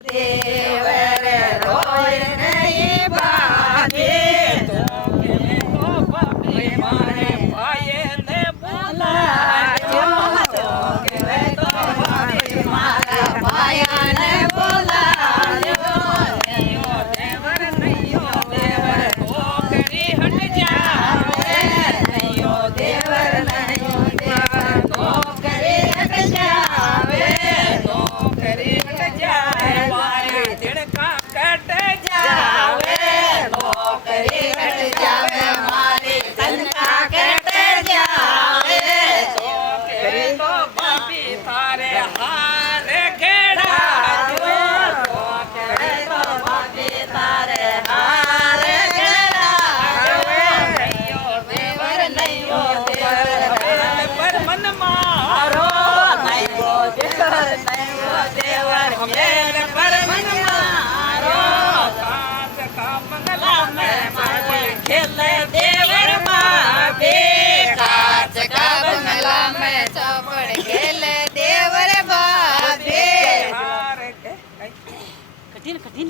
દેવર રોય નહીં બાજે તો પપી મારે ભાઈને બોલાવ્યો તો કે તો પપી મારા ભાઈને બોલાવ્યો નયો દેવર છોકરી હટ જાવે નયો દેવર છોકરી હટ જાવે છોકરી હટ જાવે कठिन कठिन